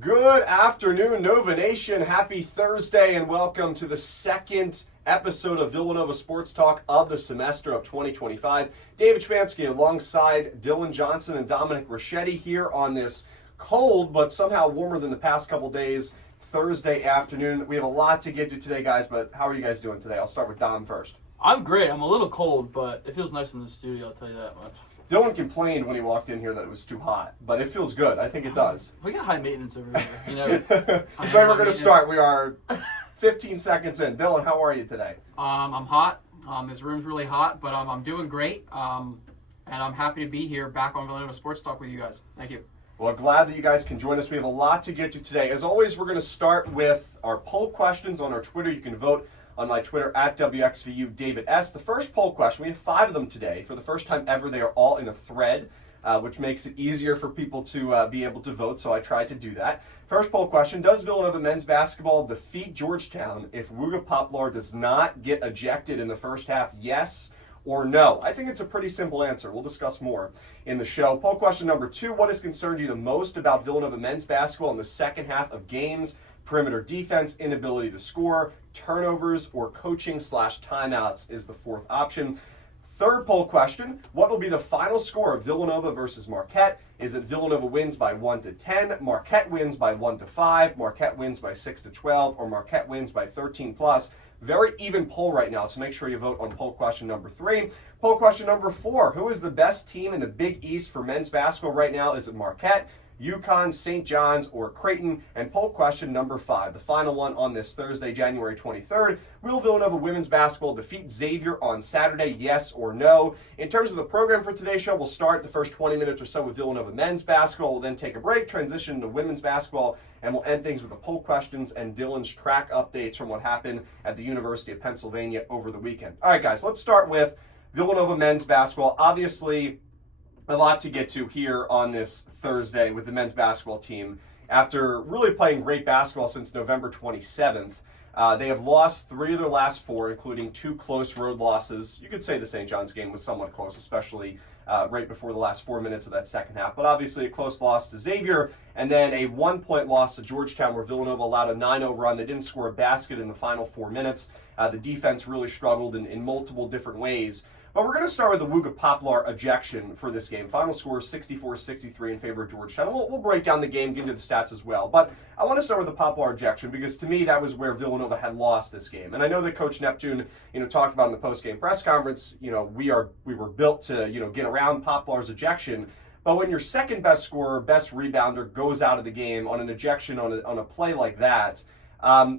Good afternoon, Nova Nation. Happy Thursday and welcome to the second episode of Villanova Sports Talk of the semester of 2025. David Szczepanski alongside Dylan Johnson and Dominic Richetti here on this cold but somehow warmer than the past couple days Thursday afternoon. We have a lot to get to today, guys, but how are you guys doing today? I'll start with Dom first. I'm great. I'm a little cold, but it feels nice in the studio, I'll tell you that much. Dylan complained when he walked in here that it was too hot, but it feels good. I think it does. We got high maintenance over here, you know. That's why we're going to start. We are 15 seconds in. Dylan, how are you today? I'm hot. This room's really hot, but I'm doing great. And I'm happy to be here back on Villanova Sports Talk with you guys. Thank you. Well, glad that you guys can join us. We have a lot to get to today. As always, we're going to start with our poll questions on our Twitter. You can vote on my Twitter at WXVU David S. The first poll question, we have 5 of them today. For the first time ever, they are all in a thread, which makes it easier for people to be able to vote, so I tried to do that. First poll question, does Villanova men's basketball defeat Georgetown if Wooga Poplar does not get ejected in the first half? Yes or no? I think it's a pretty simple answer. We'll discuss more in the show. Poll question number 2, what has concerned you the most about Villanova men's basketball in the second half of games? Perimeter defense, inability to score, turnovers, or coaching/timeouts is the fourth option. Third poll question, what will be the final score of Villanova versus Marquette? Is it Villanova wins by 1-10, Marquette wins by 1-5, Marquette wins by 6-12, or Marquette wins by 13+? Very even poll right now, so make sure you vote on poll question number 3. Poll question number 4, who is the best team in the Big East for men's basketball right now? Is it Marquette, UConn, St. John's, or Creighton? And poll question number 5, the final one on this Thursday, January 23rd. Will Villanova women's basketball defeat Xavier on Saturday, yes or no? In terms of the program for today's show, we'll start the first 20 minutes or so with Villanova men's basketball. We'll then take a break, transition to women's basketball, and we'll end things with the poll questions and Dylan's track updates from what happened at the University of Pennsylvania over the weekend. All right, guys, let's start with Villanova men's basketball. Obviously, a lot to get to here on this Thursday with the men's basketball team. After really playing great basketball since November 27th, they have lost 3 of their last 4, including 2 close road losses. You could say the St. John's game was somewhat close, especially right before the last 4 minutes of that second half. But obviously a close loss to Xavier, and then a 1-point loss to Georgetown where Villanova allowed a 9-0 run. They didn't score a basket in the final 4 minutes. The defense really struggled in multiple different ways. But we're going to start with the Wooga Poplar ejection for this game. Final score 64-63 in favor of Georgetown. We'll break down the game, get into the stats as well. But I want to start with the Poplar ejection because to me that was where Villanova had lost this game. And I know that Coach Neptune, talked about in the post-game press conference, we were built to, get around Poplar's ejection. But when your second best scorer, best rebounder goes out of the game on an ejection on a play like that,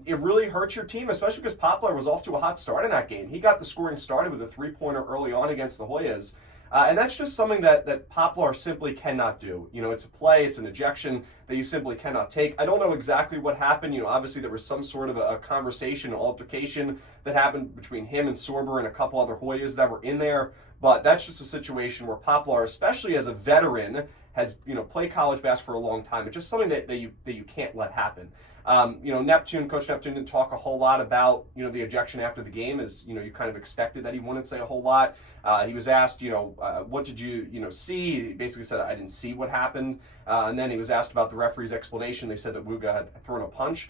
it really hurts your team, especially because Poplar was off to a hot start in that game. He got the scoring started with a 3-pointer early on against the Hoyas. And that's just something that Poplar simply cannot do. It's a play, it's an ejection that you simply cannot take. I don't know exactly what happened. Obviously there was some sort of a conversation, an altercation that happened between him and Sorber and a couple other Hoyas that were in there. But that's just a situation where Poplar, especially as a veteran, has played college basketball for a long time. It's just something that you can't let happen. Coach Neptune didn't talk a whole lot about, the ejection after the game, as, you kind of expected that he wouldn't say a whole lot. He was asked, what did you, see? He basically said, I didn't see what happened. And then he was asked about the referee's explanation. They said that Wooga had thrown a punch.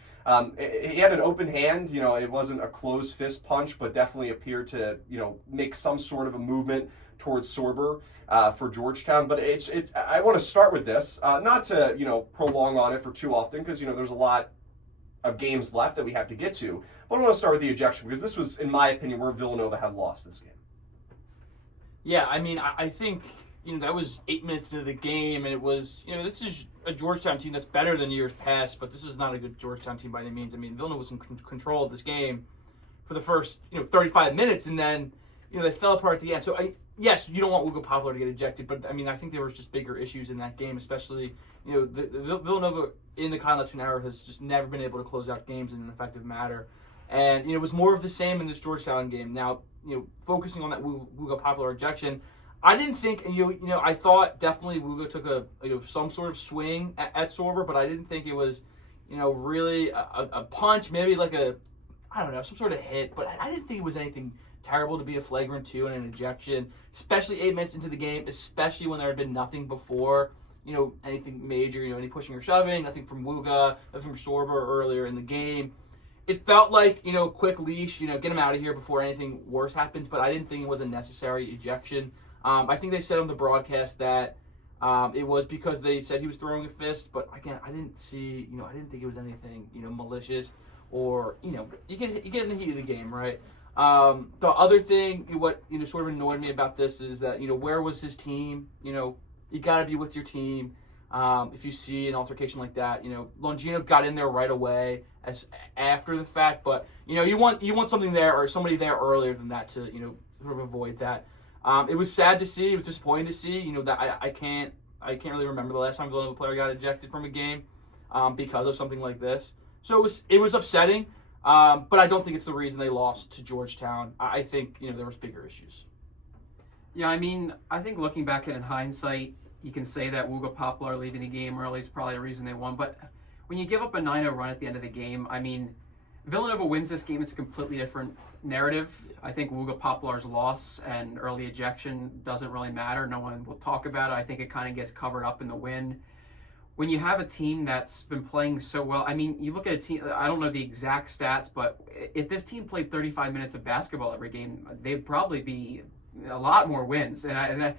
He had an open hand, it wasn't a closed fist punch, but definitely appeared to, make some sort of a movement towards Sorber for Georgetown. But I want to start with this, not to, prolong on it for too often, because, there's a lot of games left that we have to get to. But I want to start with the ejection because this was, in my opinion, where Villanova had lost this game. Yeah, I think, that was 8 minutes into the game, and it was, this is a Georgetown team that's better than years past, but this is not a good Georgetown team by any means. Villanova was in control of this game for the first, 35 minutes, and then, they fell apart at the end. So, yes, you don't want Wooga Poplar to get ejected, but, I think there was just bigger issues in that game, especially, the Villanova in the Kyle Neptune era has just never been able to close out games in an effective manner. And, it was more of the same in this Georgetown game. Now, focusing on that Wooga Poplar ejection, I didn't think, I thought definitely Wooga took some sort of swing at Sorber, but I didn't think it was, really a punch, maybe like some sort of hit, but I didn't think it was anything terrible to be a flagrant 2 and an ejection, especially 8 minutes into the game, especially when there had been nothing before. anything major, any pushing or shoving, nothing from Wuga, nothing from Sorber earlier in the game. It felt like, quick leash, get him out of here before anything worse happens, but I didn't think it was a necessary ejection. I think they said on the broadcast that it was because they said he was throwing a fist, but again, I didn't think it was anything, malicious or, you get in the heat of the game, right? The other thing, what, sort of annoyed me about this is that, where was his team? You got to be with your team. If you see an altercation like that, Longino got in there right away after the fact, but you want something there or somebody there earlier than that to sort of avoid that. It was sad to see. It was disappointing to see. That I can't really remember the last time a Villanova player got ejected from a game because of something like this. So it was upsetting, but I don't think it's the reason they lost to Georgetown. I think there was bigger issues. Yeah, I think looking back at it in hindsight, you can say that Wuga Poplar leaving the game early is probably a reason they won. But when you give up a 9-0 run at the end of the game, Villanova wins this game. It's a completely different narrative. I think Wuga Poplar's loss and early ejection doesn't really matter. No one will talk about it. I think it kind of gets covered up in the win. When you have a team that's been playing so well, you look at a team, I don't know the exact stats, but if this team played 35 minutes of basketball every game, they'd probably be a lot more wins, and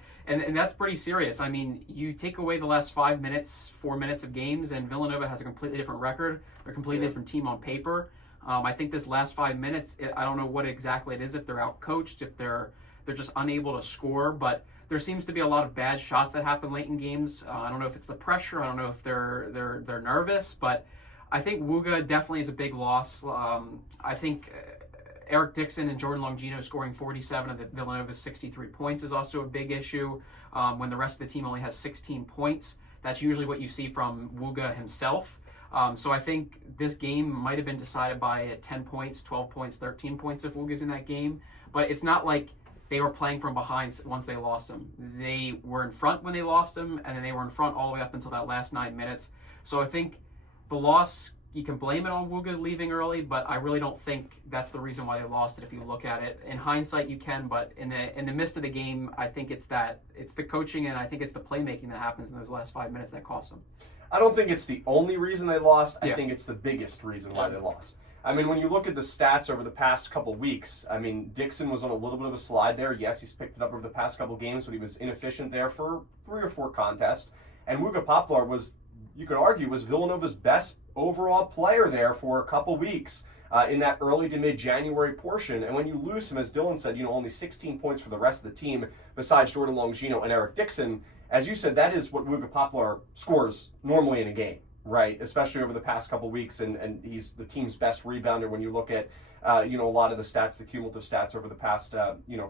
that's pretty serious. You take away the last 4 minutes of games, and Villanova has a completely different record. They're a completely different team on paper. I think this last 5 minutes, I don't know what exactly it is, if they're out-coached, if they're just unable to score, but there seems to be a lot of bad shots that happen late in games. I don't know if it's the pressure. I don't know if they're nervous, but I think Wuga definitely is a big loss. I think Eric Dixon and Jordan Longino scoring 47 of Villanova's 63 points is also a big issue. When the rest of the team only has 16 points, that's usually what you see from Wuga himself. So I think this game might have been decided by 10 points, 12 points, 13 points if Wuga's in that game. But it's not like they were playing from behind once they lost him. They were in front when they lost him, and then they were in front all the way up until that last 9 minutes. So I think the loss, you can blame it on Wuga leaving early, but I really don't think that's the reason why they lost it if you look at it. In hindsight, you can, but in the midst of the game, I think it's the coaching and I think it's the playmaking that happens in those last 5 minutes that cost them. I don't think it's the only reason they lost. I think it's the biggest reason why they lost. When you look at the stats over the past couple weeks, Dixon was on a little bit of a slide there. Yes, he's picked it up over the past couple games, but he was inefficient there for 3 or 4 contests. And Wuga Poplar was, you could argue, was Villanova's best overall player there for a couple weeks in that early to mid-January portion. And when you lose him, as Dylan said, only 16 points for the rest of the team besides Jordan Longino and Eric Dixon. As you said, that is what Wuga Poplar scores normally in a game, right? Especially over the past couple weeks, and he's the team's best rebounder when you look at, a lot of the stats, the cumulative stats over the past,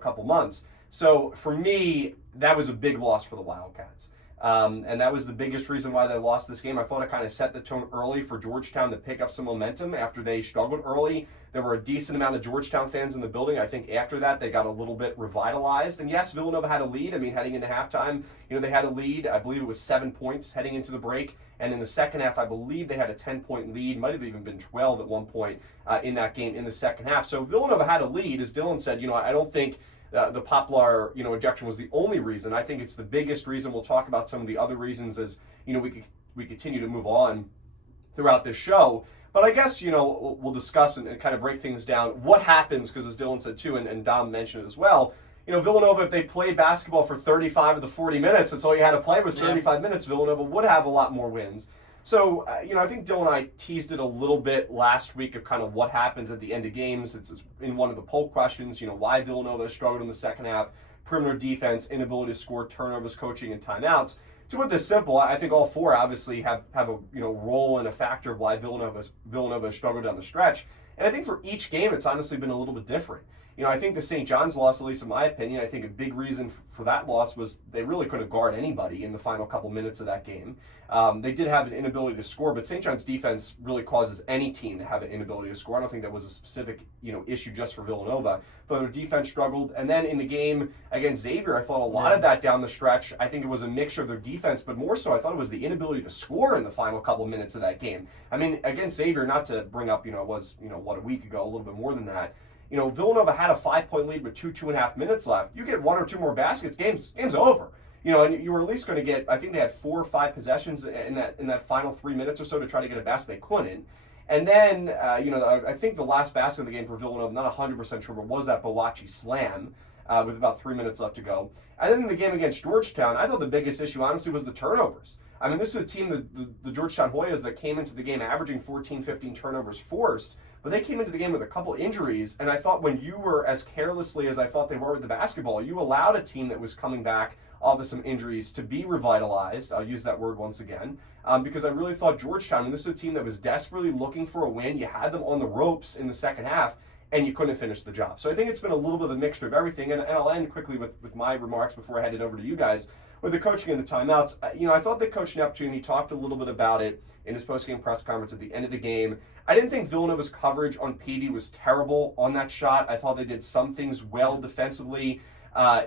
couple months. So for me, that was a big loss for the Wildcats. And that was the biggest reason why they lost this game. I thought it kind of set the tone early for Georgetown to pick up some momentum after they struggled early. There were a decent amount of Georgetown fans in the building. I think after that, they got a little bit revitalized. And yes, Villanova had a lead. Heading into halftime, they had a lead. I believe it was 7 points heading into the break. And in the second half, I believe they had a 10-point lead. Might have even been 12 at one point in that game in the second half. So Villanova had a lead. As Dylan said, I don't think the Poplar, ejection was the only reason. I think it's the biggest reason. We'll talk about some of the other reasons as, we continue to move on throughout this show. But I guess, we'll discuss and kind of break things down. What happens, because as Dylan said too, and Dom mentioned it as well, Villanova, if they played basketball for 35 of the 40 minutes, that's all you had to play was 35 minutes, Villanova would have a lot more wins. So, I think Dylan and I teased it a little bit last week of kind of what happens at the end of games. It's in one of the poll questions, why Villanova struggled in the second half, perimeter defense, inability to score, turnovers, coaching, and timeouts. To put this simple, I think all 4 obviously have a role and a factor of why Villanova struggled down the stretch. And I think for each game, it's honestly been a little bit different. I think the St. John's loss, at least in my opinion, I think a big reason for that loss was they really couldn't guard anybody in the final couple minutes of that game. They did have an inability to score, but St. John's defense really causes any team to have an inability to score. I don't think that was a specific, issue just for Villanova, but their defense struggled. And then in the game against Xavier, I thought a lot of that down the stretch, I think it was a mixture of their defense, but more so I thought it was the inability to score in the final couple minutes of that game. Against Xavier, not to bring up, it was, a week ago, a little bit more than that. Villanova had a 5-point lead with 2.5 minutes left. You get 1 or 2 more baskets, game's over. and you were at least going to get, I think they had 4 or 5 possessions in that final 3 minutes or so to try to get a basket. They couldn't. And then, I think the last basket of the game for Villanova, not 100% sure, but was that Bowachi slam with about 3 minutes left to go. And then in the game against Georgetown, I thought the biggest issue, honestly, was the turnovers. I mean, this was a team, the Georgetown Hoyas, that came into the game averaging 14, 15 turnovers forced, but they came into the game with a couple injuries, and I thought when you were as carelessly as I thought they were with the basketball, you allowed a team that was coming back off of some injuries to be revitalized. I'll use that word once again, because I really thought Georgetown, and this is a team that was desperately looking for a win. You had them on the ropes in the second half, and you couldn't finish the job. So I think it's been a little bit of a mixture of everything, and I'll end quickly with my remarks before I hand it over to you guys. With the coaching and the timeouts, I thought that Coach Neptune, he talked a little bit about it in his post-game press conference at the end of the game. I didn't think Villanova's coverage on Peavy was terrible on that shot. I thought they did some things well defensively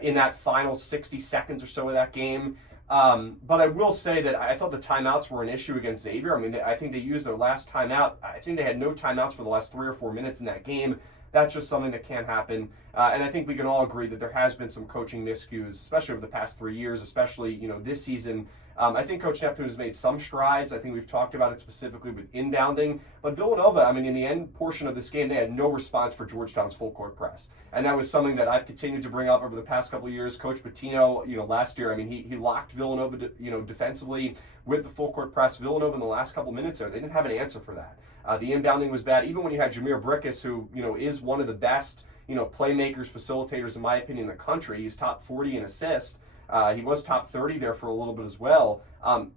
in that final 60 seconds or so of that game. But I will say that I thought the timeouts were an issue against Xavier. I mean, I think they used their last timeout. I think they had no timeouts for the last 3 or 4 minutes in that game. That's just something that can't happen. And I think we can all agree that there has been some coaching miscues, especially over the past 3 years, especially, this season. I think Coach Neptune has made some strides. I think we've talked about it specifically with inbounding. But Villanova, I mean, in the end portion of this game, they had no response for Georgetown's full court press. And that was something that I've continued to bring up over the past couple of years. Coach Patino, last year, I mean, he locked Villanova, defensively with the full court press. Villanova in the last couple of minutes there, they didn't have an answer for that. The inbounding was bad. Even when you had Jameer Brickus, who, is one of the best, playmakers, facilitators, in my opinion, in the country. He's top 40 in assists. He was top 30 there for a little bit as well. A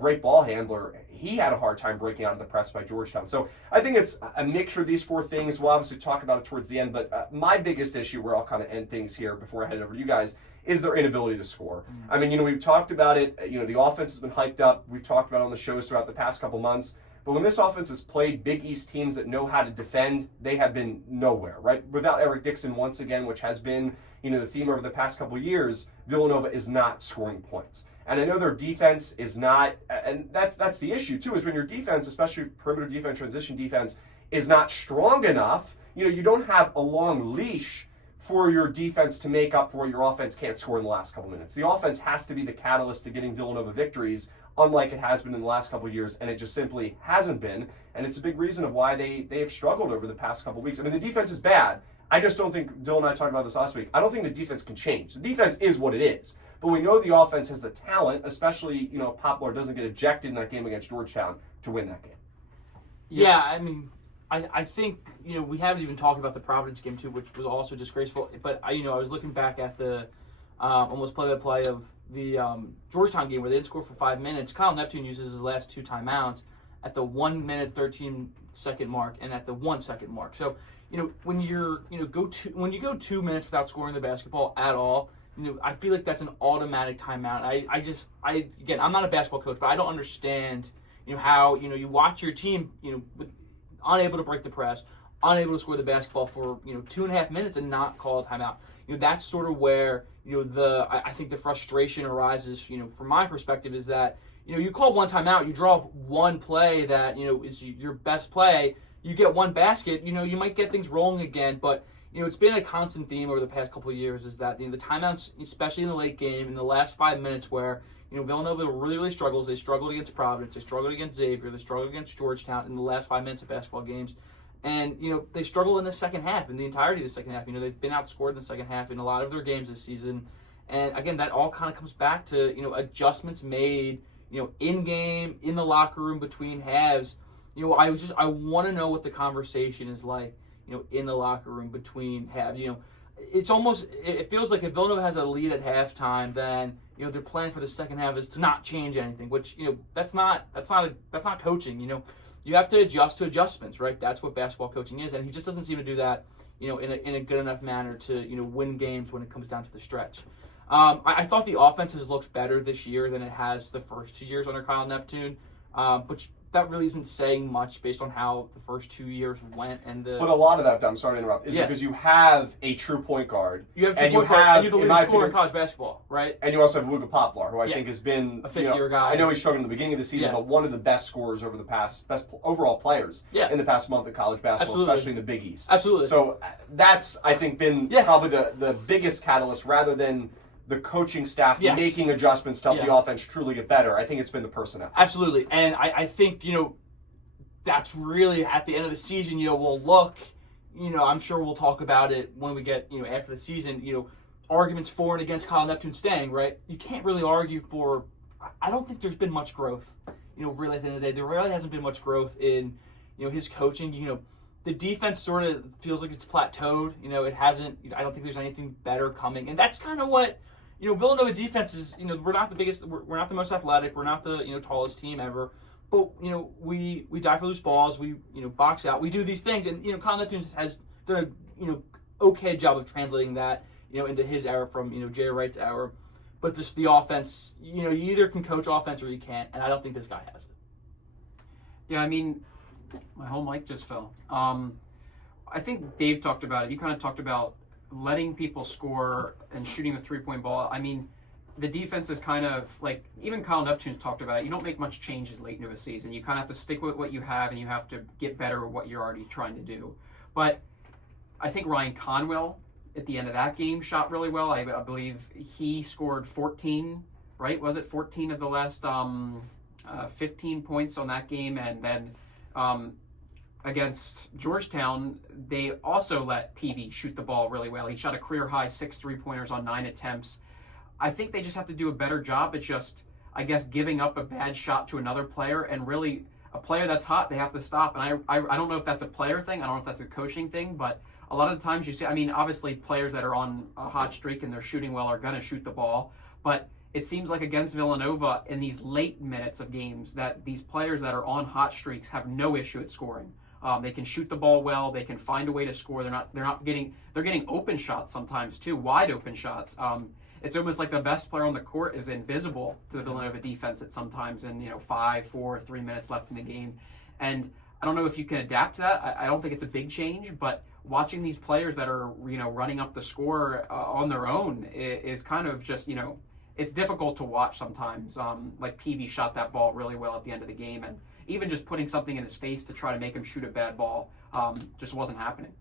great ball handler. He had a hard time breaking out of the press by Georgetown. So I think it's a mixture of these 4 things. We'll obviously talk about it towards the end, but my biggest issue, where I'll kind of end things here before I head over to you guys, is their inability to score. I mean, we've talked about it. The offense has been hyped up. We've talked about it on the shows throughout the past couple months. But when this offense has played Big East teams that know how to defend, they have been nowhere, right? Without Eric Dixon once again, which has been, the theme over the past couple of years, Villanova is not scoring points. And I know their defense is not, and that's the issue too, is when your defense, especially perimeter defense, transition defense, is not strong enough, you don't have a long leash for your defense to make up for what your offense can't score in the last couple minutes. The offense has to be the catalyst to getting Villanova victories, unlike it has been in the last couple of years, and it just simply hasn't been. And it's a big reason of why they have struggled over the past couple of weeks. I mean, the defense is bad. I just don't think, Dylan and I talked about this last week, I don't think the defense can change. The defense is what it is. But we know the offense has the talent, especially, if Poplar doesn't get ejected in that game against Georgetown, to win that game. Yeah, I mean, I think, we haven't even talked about the Providence game, too, which was also disgraceful. But, I was looking back at the almost play-by-play of the Georgetown game where they didn't score for 5 minutes. Kyle Neptune uses his last 2 timeouts at the 1 minute 13 second mark and at the 1 second mark. So, when you go 2 minutes without scoring the basketball at all, I feel like that's an automatic timeout. Again, I'm not a basketball coach, but I don't understand, how, you watch your team, unable to break the press, unable to score the basketball for, 2.5 minutes and not call a timeout. That's sort of where, I think the frustration arises, from my perspective, is that, you call one timeout, you draw one play that, is your best play, you get one basket, you might get things rolling again, but, it's been a constant theme over the past couple of years is that, the timeouts, especially in the late game, in the last 5 minutes where, Villanova really, really struggles. They struggled against Providence. They struggled against Xavier. They struggled against Georgetown in the last 5 minutes of basketball games. And, they struggle in the second half, in the entirety of the second half. They've been outscored in the second half in a lot of their games this season. And, again, that all kind of comes back to, adjustments made, in-game, in the locker room, between halves. I want to know what the conversation is like, in the locker room between halves. It feels like if Villanova has a lead at halftime, then, their plan for the second half is to not change anything, which, that's not coaching. You have to adjust to adjustments, right? That's what basketball coaching is, and he just doesn't seem to do that, in a good enough manner to, win games when it comes down to the stretch. I thought the offense has looked better this year than it has the first 2 years under Kyle Neptune, but that really isn't saying much based on how the first 2 years went. But a lot of that, I'm sorry to interrupt, is because you have a true point guard. You have and you're the leading scorer in college basketball, right? And you also have Luka Poplar, who I think has been a fifth-year guy. I know he struggled in the beginning of the season, but one of the best scorers over the past, best overall players in the past month of college basketball, especially in the Big East. Absolutely. So that's, I think, been probably the biggest catalyst, rather than the coaching staff Yes. making adjustments to help Yeah. the offense truly get better. I think it's been the personnel. Absolutely. And I think, that's really at the end of the season, we'll look, I'm sure we'll talk about it when we get, after the season, arguments for and against Kyle Neptune staying, right? You can't really argue for, I don't think there's been much growth, really at the end of the day. There really hasn't been much growth in, his coaching. The defense sort of feels like it's plateaued. It hasn't, I don't think there's anything better coming. And that's kind of what, Villanova defense is, we're not the biggest, we're not the most athletic, we're not the, tallest team ever. But, we die for loose balls, we, box out, we do these things. And, Kyle Neptune has done a, okay job of translating that, into his era from, Jay Wright's era. But just the offense, you either can coach offense or you can't. And I don't think this guy has it. Yeah, I mean, my whole mic just fell. I think Dave talked about it. You kind of talked about letting people score and shooting the three-point ball. I mean, the defense is kind of like, even Kyle Neptune's talked about it. You don't make much changes late into a season. You kind of have to stick with what you have, and you have to get better at what you're already trying to do. But I think Ryan Conwell at the end of that game shot really well. I believe he scored 14, right? Was it 14 of the last 15 points on that game? And then against Georgetown, they also let PV shoot the ball really well. He shot a career-high 6 3-pointers on 9 attempts. I think they just have to do a better job at just, I guess, giving up a bad shot to another player, and really a player that's hot, they have to stop. And I don't know if that's a player thing. I don't know if that's a coaching thing, but a lot of the times you see, I mean, obviously players that are on a hot streak and they're shooting well are going to shoot the ball, but it seems like against Villanova in these late minutes of games that these players that are on hot streaks have no issue at scoring. They can shoot the ball well. They can find a way to score. They're getting open shots sometimes too, wide open shots. It's almost like the best player on the court is invisible to the Villanova defense at sometimes in 5, 4, 3 minutes left in the game. And I don't know if you can adapt to that. I don't think it's a big change, but watching these players that are running up the score on their own is kind of just it's difficult to watch sometimes. Like PV shot that ball really well at the end of the game, and even just putting something in his face to try to make him shoot a bad ball just wasn't happening.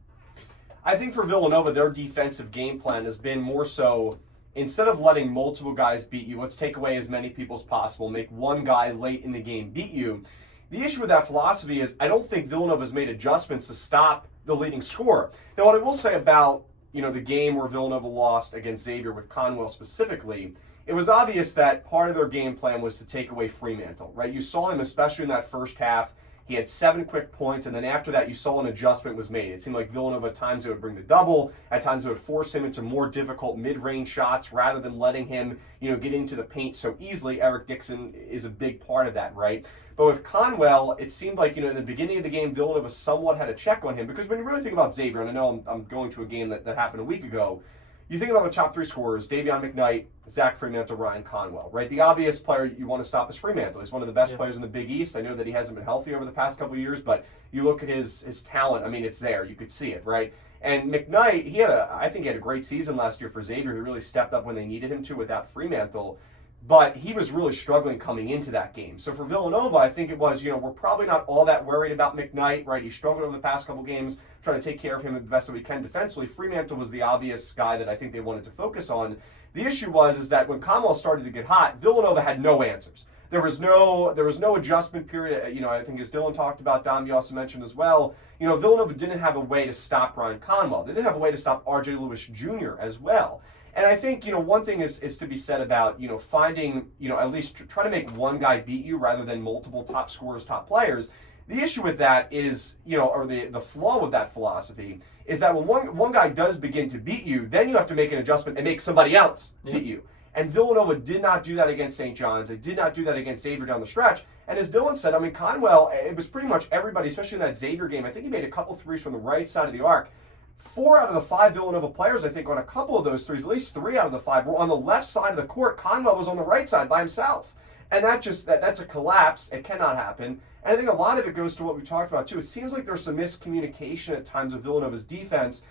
I think for Villanova, their defensive game plan has been more so, instead of letting multiple guys beat you, let's take away as many people as possible, make one guy late in the game beat you. The issue with that philosophy is I don't think Villanova's made adjustments to stop the leading scorer. Now, what I will say about the game where Villanova lost against Xavier with Conwell specifically, it was obvious that part of their game plan was to take away Fremantle, right? You saw him, especially in that first half. He had 7 quick points, and then after that, you saw an adjustment was made. It seemed like Villanova, at times, they would bring the double. At times, they would force him into more difficult mid-range shots rather than letting him, get into the paint so easily. Eric Dixon is a big part of that, right? But with Conwell, it seemed like, in the beginning of the game, Villanova somewhat had a check on him. Because when you really think about Xavier, and I know I'm going to a game that happened a week ago, you think about the top 3 scorers, Davion McKnight, Zach Fremantle, Ryan Conwell, right? The obvious player you want to stop is Fremantle. He's one of the best players in the Big East. I know that he hasn't been healthy over the past couple of years, but you look at his talent, I mean, it's there. You could see it, right? And McKnight, I think he had a great season last year for Xavier. He really stepped up when they needed him to without Fremantle. But he was really struggling coming into that game. So for Villanova, I think it was, we're probably not all that worried about McKnight, right? He struggled over the past couple games, trying to take care of him the best that we can defensively. Fremantle was the obvious guy that I think they wanted to focus on. The issue is that when Conwell started to get hot, Villanova had no answers. There was no adjustment period. I think as Dylan talked about, Dom, you also mentioned as well, Villanova didn't have a way to stop Ryan Conwell. They didn't have a way to stop R.J. Lewis Jr. as well. And I think, one thing is to be said about, finding, at least try to make one guy beat you rather than multiple top scorers, top players. The issue with that is, or the flaw with that philosophy is that when one guy does begin to beat you, then you have to make an adjustment and make somebody else beat you. And Villanova did not do that against St. John's. They did not do that against Xavier down the stretch. And as Dylan said, I mean, Conwell, it was pretty much everybody, especially in that Xavier game. I think he made a couple threes from the right side of the arc. 4 out of the 5 Villanova players, I think, on a couple of those threes, at least 3 out of the 5, were on the left side of the court. Conwell was on the right side by himself. And that's a collapse. It cannot happen. And I think a lot of it goes to what we talked about, too. It seems like there's some miscommunication at times with Villanova's defense.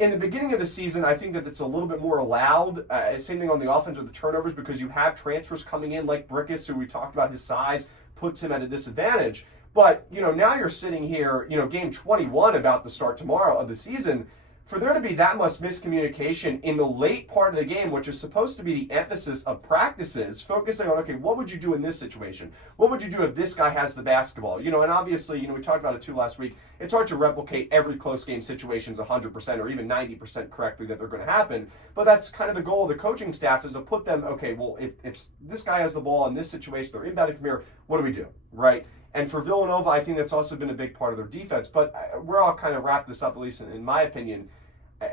In the beginning of the season, I think that it's a little bit more allowed. Same thing on the offense with the turnovers, because you have transfers coming in like Brickus, who we talked about, his size puts him at a disadvantage. But, now you're sitting here, game 21 about to start tomorrow of the season. for there to be that much miscommunication in the late part of the game, which is supposed to be the emphasis of practices, focusing on, okay, what would you do in this situation? What would you do if this guy has the basketball? And obviously, we talked about it too last week. It's hard to replicate every close game situations 100% or even 90% correctly that they're going to happen. But that's kind of the goal of the coaching staff, is to put them, okay, well, if this guy has the ball in this situation, they're inbounding from here, what do we do, right? And for Villanova, I think that's also been a big part of their defense. But we're all kind of wrap this up, at least in my opinion.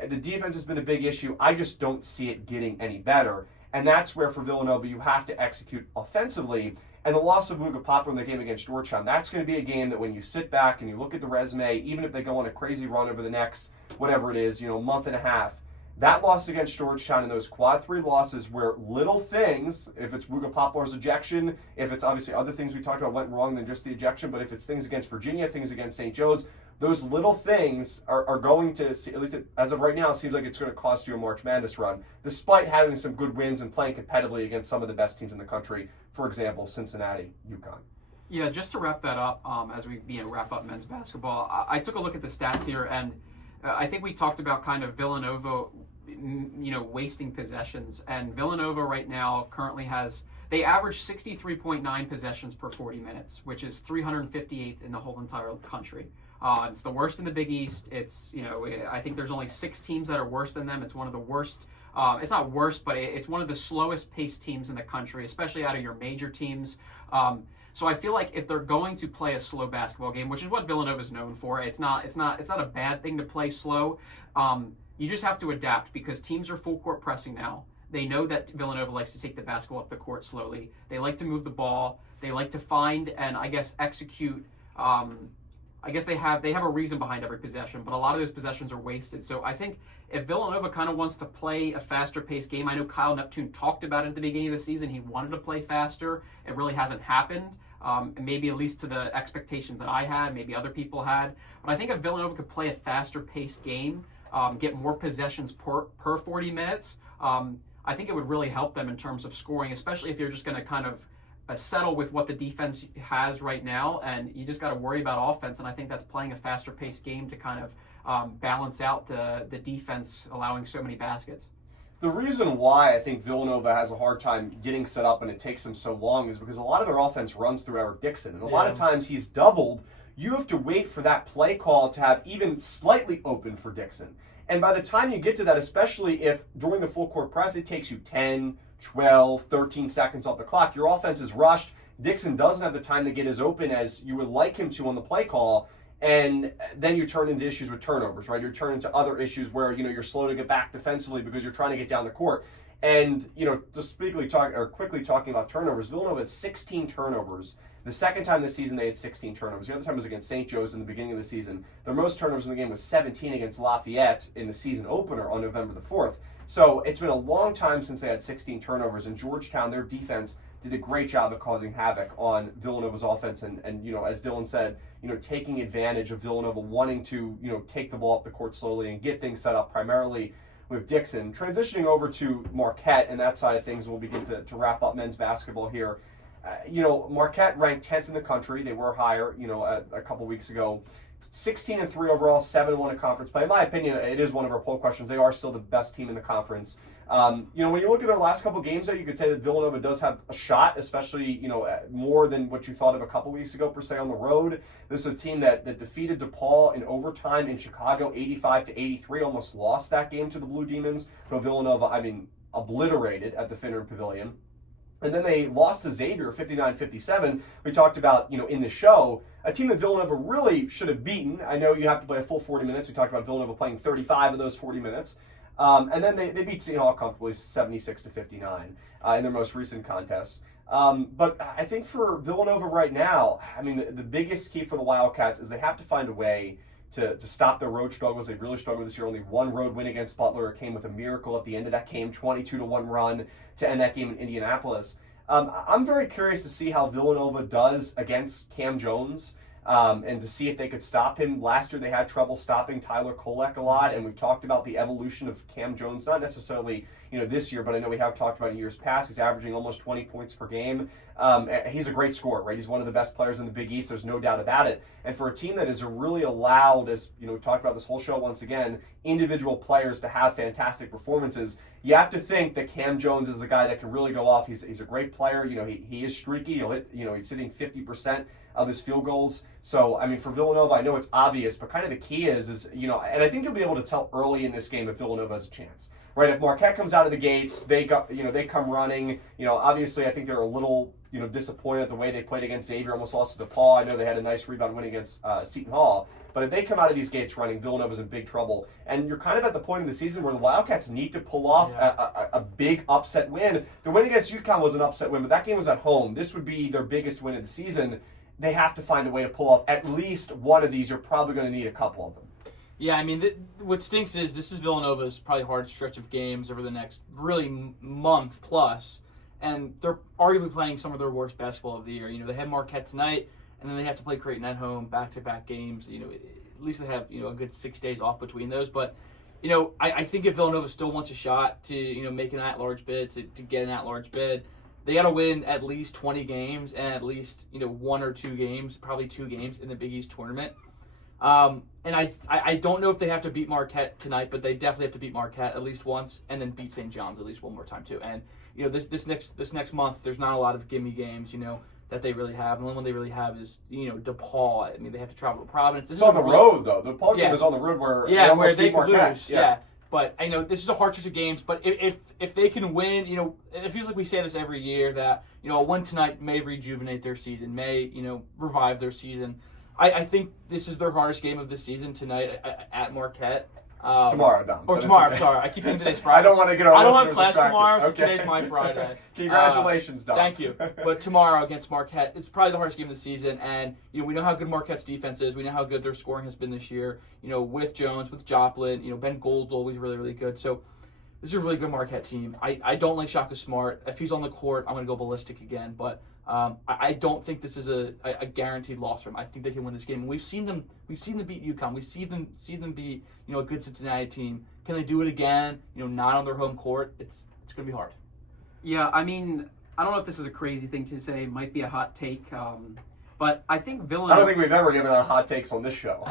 The defense has been a big issue. I just don't see it getting any better. And that's where, for Villanova, you have to execute offensively. And the loss of Luka Poplar in the game against Georgetown, that's going to be a game that when you sit back and you look at the resume, even if they go on a crazy run over the next, whatever it is, month and a half, that loss against Georgetown and those quad 3 losses where little things, if it's Luka Poplar's ejection, if it's obviously other things we talked about went wrong than just the ejection, but if it's things against Virginia, things against St. Joe's, those little things are going to, at least as of right now, it seems like it's going to cost you a March Madness run, despite having some good wins and playing competitively against some of the best teams in the country, for example, Cincinnati, UConn. Yeah, just to wrap that up, as we wrap up men's basketball, I took a look at the stats here, and I think we talked about kind of Villanova, wasting possessions. And Villanova right now currently they average 63.9 possessions per 40 minutes, which is 358th in the whole entire country. It's the worst in the Big East. It's, I think there's only 6 teams that are worse than them. It's one of the worst. It's not worst, but it's one of the slowest paced teams in the country, especially out of your major teams. So I feel like if they're going to play a slow basketball game, which is what Villanova is known for, it's not a bad thing to play slow. You just have to adapt, because teams are full court pressing now. They know that Villanova likes to take the basketball up the court slowly. They like to move the ball. They like to find and execute. I guess they have a reason behind every possession, but a lot of those possessions are wasted. So I think if Villanova kind of wants to play a faster paced game, I know Kyle Neptune talked about it at the beginning of the season. He wanted to play faster. It really hasn't happened, maybe at least to the expectations that I had, maybe other people had. But I think if Villanova could play a faster paced game, get more possessions per 40 minutes, I think it would really help them in terms of scoring, especially if you're just going to kind of settle with what the defense has right now, and you just got to worry about offense. And I think that's playing a faster paced game to kind of balance out the defense allowing so many baskets. The reason why I think Villanova has a hard time getting set up and it takes them so long is because a lot of their offense runs through Eric Dixon, and a lot of times he's doubled. You have to wait for that play call to have even slightly open for Dixon. And by the time you get to that, especially if during the full court press it takes you 10, 12, 13 seconds off the clock, your offense is rushed. Dixon doesn't have the time to get as open as you would like him to on the play call, and then you turn into issues with turnovers, right? You're turning into other issues where, you're slow to get back defensively because you're trying to get down the court. And, just quickly talking about turnovers, Villanova had 16 turnovers. The second time this season, they had 16 turnovers. The other time was against St. Joe's in the beginning of the season. Their most turnovers in the game was 17 against Lafayette in the season opener on November the 4th. So it's been a long time since they had 16 turnovers. And Georgetown, their defense, did a great job of causing havoc on Villanova's offense. And as Dylan said, taking advantage of Villanova wanting to, take the ball up the court slowly and get things set up primarily with Dixon. Transitioning over to Marquette and that side of things, we'll begin to wrap up men's basketball here. Marquette ranked 10th in the country. They were higher, a couple weeks ago. 16-3 overall, 7-1 in conference play. In my opinion, it is one of our poll questions. They are still the best team in the conference. When you look at their last couple games, though, you could say that Villanova does have a shot, especially, more than what you thought of a couple weeks ago, per se, on the road. This is a team that defeated DePaul in overtime in Chicago, 85-83, almost lost that game to the Blue Demons. But Villanova, obliterated at the Finner Pavilion. And then they lost to Xavier 59-57. We talked about, in the show, a team that Villanova really should have beaten. I know you have to play a full 40 minutes. We talked about Villanova playing 35 of those 40 minutes. And then they beat Seton Hall comfortably 76-59 in their most recent contest. But I think for Villanova right now, the biggest key for the Wildcats is they have to find a way to stop their road struggles. They've really struggled this year. Only one road win against Butler. It came with a miracle at the end of that game, 22-1 run to end that game in Indianapolis. I'm very curious to see how Villanova does against Cam Jones. and to see if they could stop him. Last year they had trouble stopping Tyler Kolek a lot, and we've talked about the evolution of Cam Jones, not necessarily this year, but I know we have talked about in years past. He's averaging almost 20 points per game. He's a great scorer, right? He's one of the best players in the Big East. There's no doubt about it. And for a team that is really allowed, as we've talked about this whole show once again, individual players to have fantastic performances, you have to think that Cam Jones is the guy that can really go off. He's a great player. He is streaky. He'll hit, he's hitting 50% of his field goals. So, I mean, for Villanova, I know it's obvious, but kind of the key is and I think you'll be able to tell early in this game if Villanova has a chance. Right, if Marquette comes out of the gates, they come running. Obviously, I think they're a little, disappointed at the way they played against Xavier, almost lost to DePaul. I know they had a nice rebound win against Seton Hall, but if they come out of these gates running, Villanova's in big trouble. And you're kind of at the point of the season where the Wildcats need to pull off a big upset win. The win against UConn was an upset win, but that game was at home. This would be their biggest win of the season. They have to find a way to pull off at least one of these. You're probably going to need a couple of them. Yeah, I mean, what stinks is this is Villanova's probably hardest stretch of games over the next really month plus, and they're arguably playing some of their worst basketball of the year. They have Marquette tonight, and then they have to play Creighton at home, back-to-back games. At least they have a good 6 days off between those. But I think if Villanova still wants a shot to make an at-large bid, to get an at-large bid, they got to win at least 20 games and at least 1 or 2 games, probably 2 games in the Big East tournament. And I don't know if they have to beat Marquette tonight, but they definitely have to beat Marquette at least once, and then beat St. John's at least one more time too. And this next month, there's not a lot of gimme games, that they really have. And the only one they really have is DePaul. I mean, they have to travel to Providence. It's on the road though. The DePaul game is on the road where they could Marquette. Lose. Yeah. But I know this is a hard stretch of games. But if they can win, it feels like we say this every year that a win tonight may rejuvenate their season, may revive their season. I think this is their hardest game of the season tonight at Marquette. Tomorrow, Dom. Or tomorrow, I'm sorry. I keep thinking today's Friday. I don't want to get our I don't have listeners class distracted. tomorrow, so Okay. today's my Friday. Congratulations, Dom. Thank you. But tomorrow against Marquette, it's probably the hardest game of the season. And, we know how good Marquette's defense is. We know how good their scoring has been this year, with Jones, with Joplin. Ben Gould's always really, really good. So this is a really good Marquette team. I don't like Shaka Smart. If he's on the court, I'm going to go ballistic again. But I don't think this is a guaranteed loss for them. I think they can win this game. We've seen them beat UConn. We see them beat a good Cincinnati team. Can they do it again? Not on their home court. It's going to be hard. Yeah, I mean, I don't know if this is a crazy thing to say. It might be a hot take. But I think Villanova... I don't think we've ever given out hot takes on this show.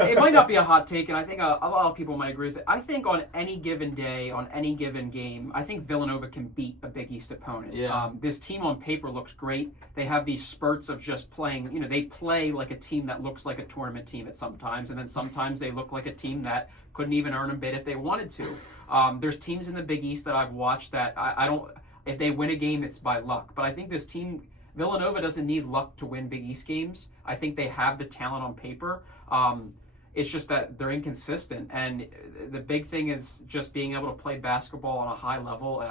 It might not be a hot take, and I think a lot of people might agree with it. I think on any given day, on any given game, I think Villanova can beat a Big East opponent. Yeah. This team on paper looks great. They have these spurts of just playing. They play like a team that looks like a tournament team at sometimes, and then sometimes they look like a team that couldn't even earn a bid if they wanted to. There's teams in the Big East that I've watched that I don't... If they win a game, it's by luck. But I think this team... Villanova doesn't need luck to win Big East games. I think they have the talent on paper. It's just that they're inconsistent. And the big thing is just being able to play basketball on a high level.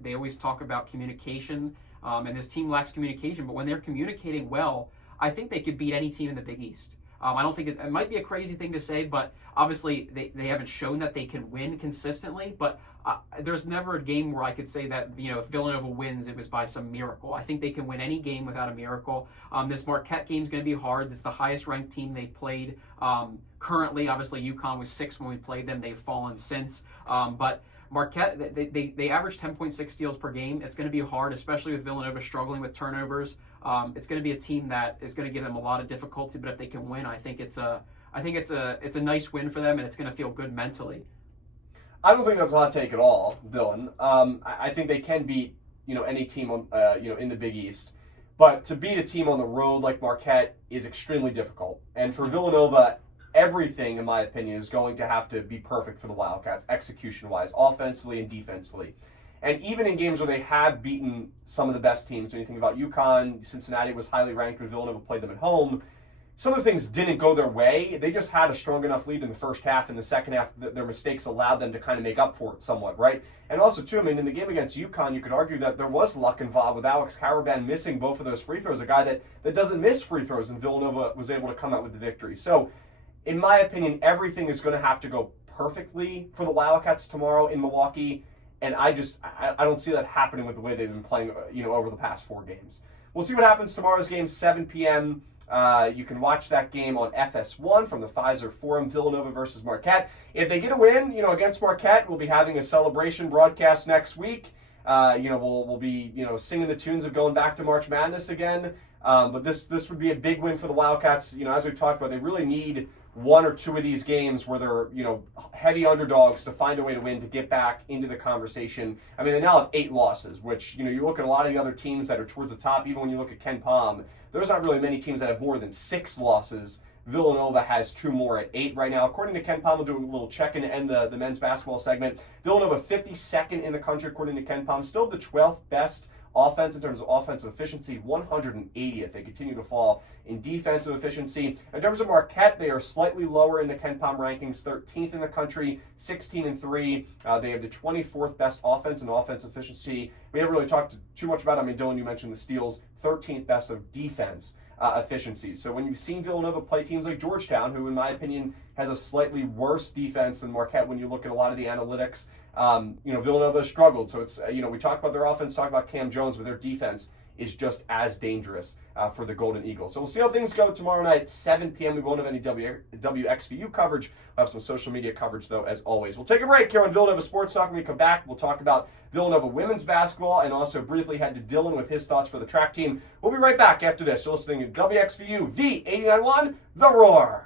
They always talk about communication, and this team lacks communication. But when they're communicating well, I think they could beat any team in the Big East. I don't think it might be a crazy thing to say, but obviously they haven't shown that they can win consistently. But there's never a game where I could say that, if Villanova wins, it was by some miracle. I think they can win any game without a miracle. This Marquette game is going to be hard. It's the highest ranked team they've played currently. Obviously, UConn was 6 when we played them. They've fallen since. But Marquette, they average 10.6 steals per game. It's going to be hard, especially with Villanova struggling with turnovers. It's going to be a team that is going to give them a lot of difficulty. But if they can win, I think it's a nice win for them, and it's going to feel good mentally. I don't think that's a hot take at all, Dylan. I think they can beat any team on in the Big East, but to beat a team on the road like Marquette is extremely difficult. And for Villanova, everything, in my opinion, is going to have to be perfect for the Wildcats, execution-wise, offensively and defensively. And even in games where they have beaten some of the best teams, when you think about UConn, Cincinnati was highly ranked when Villanova played them at home. Some of the things didn't go their way. They just had a strong enough lead in the first half. In the second half, their mistakes allowed them to kind of make up for it somewhat, right? And also, too, in the game against UConn, you could argue that there was luck involved with Alex Caravan missing both of those free throws, a guy that doesn't miss free throws, and Villanova was able to come out with the victory. So, in my opinion, everything is going to have to go perfectly for the Wildcats tomorrow in Milwaukee, and I don't see that happening with the way they've been playing, over the past 4 games. We'll see what happens tomorrow's game, 7 p.m. You can watch that game on FS1 from the Pfizer Forum, Villanova versus Marquette. If they get a win, against Marquette, we'll be having a celebration broadcast next week. We'll be, singing the tunes of going back to March Madness again. But this would be a big win for the Wildcats. As we've talked about, they really need one or two of these games where they're, heavy underdogs to find a way to win to get back into the conversation. I mean, they now have 8 losses, which, you look at a lot of the other teams that are towards the top, even when you look at Ken Pom, there's not really many teams that have more than 6 losses. Villanova has 2 more at 8 right now. According to Ken Pom, we'll do a little check-in to end the men's basketball segment. Villanova 52nd in the country, according to Ken Pom. Still the 12th best offense in terms of offensive efficiency, 180th. They continue to fall in defensive efficiency. In terms of Marquette, they are slightly lower in the Ken Pom rankings, 13th in the country, 16-3. They have the 24th best offense and offense efficiency. We haven't really talked too much about it. I mean, Dylan, you mentioned the steals, 13th best of defense efficiency. So when you've seen Villanova play teams like Georgetown, who in my opinion has a slightly worse defense than Marquette when you look at a lot of the analytics, Villanova struggled. So it's, we talk about their offense, talk about Cam Jones, but their defense is just as dangerous for the Golden Eagles. So we'll see how things go tomorrow night at 7 p.m. We won't have any WXVU coverage. We'll have some social media coverage, though, as always. We'll take a break here on Villanova Sports Talk. When we come back, we'll talk about Villanova women's basketball and also briefly head to Dylan with his thoughts for the track team. We'll be right back after this. You're listening to WXVU, V89.1, The Roar.